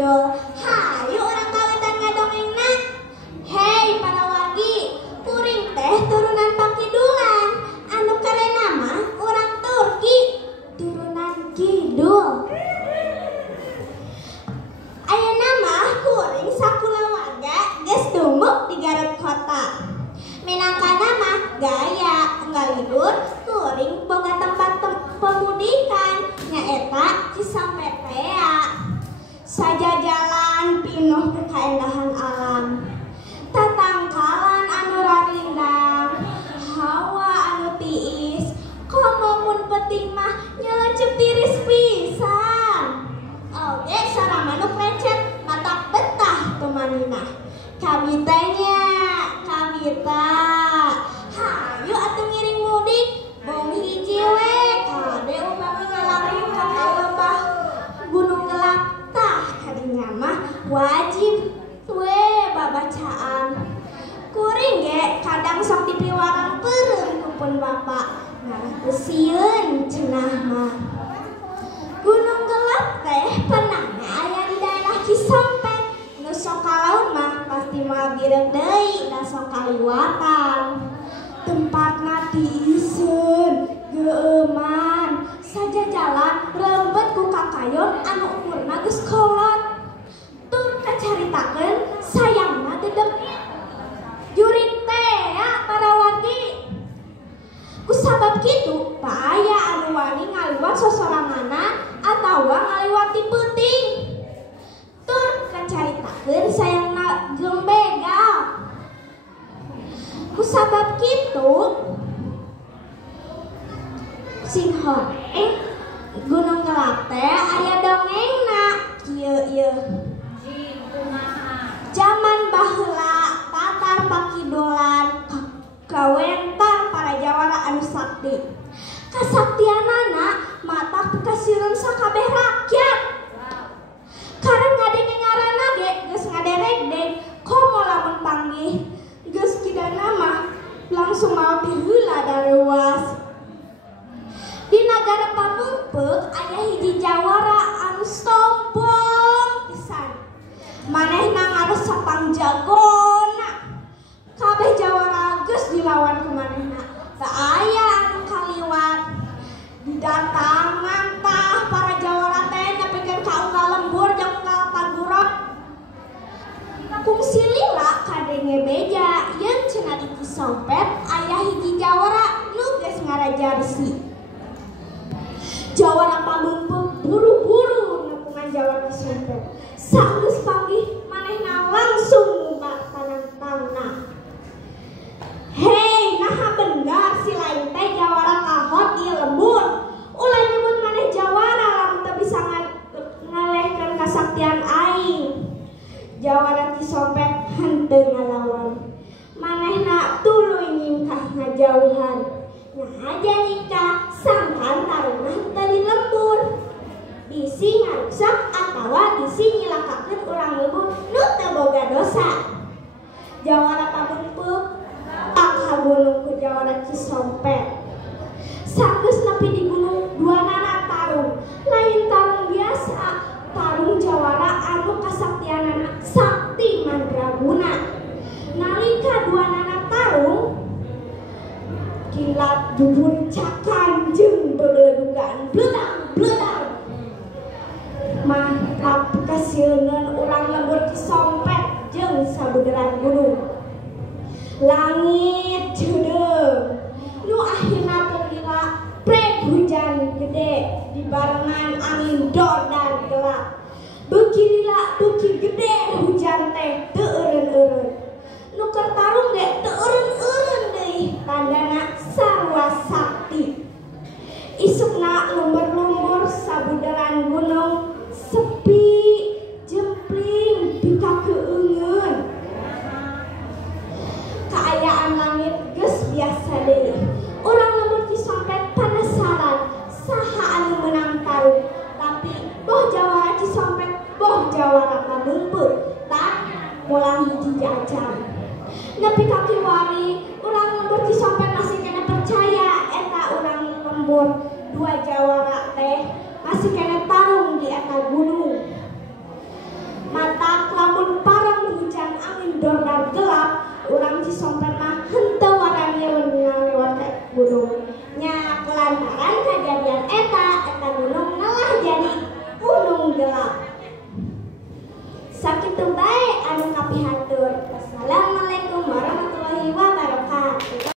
Kidul. Hayu orang kawitan ngadongengna. Hei para wargi, kuring teh turunan Pakidulan. Anu karena mah orang Turki, turunan Kidul. Ayeuna mah kuring sakula warga geus dumuk di Garut kota. Minangkana mah gaya ngaliwur kuring boga tempat pemudikan nyaeta Cisampetea. Saja jalan pinuh kekaendahan alam, tatangkalan anu rarindang, hawa anu tiis, komo mun penting mah nyelecep tiris pisan. Oge sareng manuk lecet matak betah temanina. Kawitanya, kawita. Hayu atuh ngiring mudik, bong hiji we kade upami ngalarin ka lembah Gunung Gelap tah kadinya mah wajib we babacaan. Kuring ge kadang sok dipiwarang peureum kupun bapa. Nah, sieun cenah mah. Gunung Gelap teh penangnya aya di daerah Cisompet. Nu sok ka laut mah pasti moal bireng deui da sok kaliwatan. Tempatna tiiseun, geueuman, saja jalan rembet ku kakayon anu umurna geus kolot. Tur kacaritakeun sayangna dedeg jurig teh ya para wargi. Kusabab kitu aya anu wani ngaliwat sosoranganan atawa ngaliwat ti peuting. Tur kacaritakeun sayangna jeung begal. Kusabab kitu singhon Gunung Gelap teh aya dongengna kieu. Zaman baheula Tatar Pakidulan kawentar para jawara anu sakti. Kasaktianana mata kasieun sakabeh rakyat. Kareng ngadenge ngaranna ge geus ngaderegdeg komo lamun panggih geus kidana mah langsung mau diheula darewas. Di nagara Pamengpeuk aya hiji jawara anu sombong pisan. Manehna ngaros sapang jagona. Kabeh jawara geus dilawan ku manehna. Teu aya anu kaliwat. Didatangan tah para jawara teh nepikeun ka unggal lembur jeung unggal pagurot. Kungsi lila kadenge beja yeun cenah di Cisompet aya hiji jawara nu geus ngarajarsi. Jawara Pamengpeuk buru-buru nepungan jawara Cisompet. Sageus panggih manehna langsung ngumpat tanang-tanang. Hei, naha bener si lain teh jawara kahot ieu lembur. Ulah nyebut maneh jawara lamun teu bisa ngalehkeun kasaktian aing. Jawara Cisompet henteu ngalawan. Manehna tuluy nyingkah ngajauhan. Nyahaja nikah sangkan taruna henteu dilembur. Bisi ngarusak atawa bisi nyilakakeun urang lembur nu teu boga dosa. Jawara Pamengpeuk ka gunung ku jawara Cisompet. Sageus nepi di gunung duanana tarung. Lain tarung biasa, tarung jawara anu kasaktianana sakti mandraguna. Nalika duanana tarung kilat duhur cakan jeung beledugan bledang-bledang. Mantap kasieun urang lembur Cisompet jeung sabuderan gunung. Langit ceudeuh nu akhirna teu lila prek hujan gede dibarengan angin dor dan gelap. Beuki lila beuki gede hujan teh teu eureun-eureun. Nu keur tarung ge teu eureun-eureun deui tandana sarua sakti. Isukna lumur-lumur sabuderan gunung sepi jempling pikakeungeun. Kaayaan langit geus biasa deui. Urang lembur Cisompet penasaran saha anu meunang tarung. Tapi boh jawara Cisompet, boh jawara Pamengpeuk tak mulang hiji jajan. Nepi ka kiwari urang lembur Cisompet masih kena percaya eta urang lembur dua jawara teh masih kena tarung di eta gunung. kitu bae.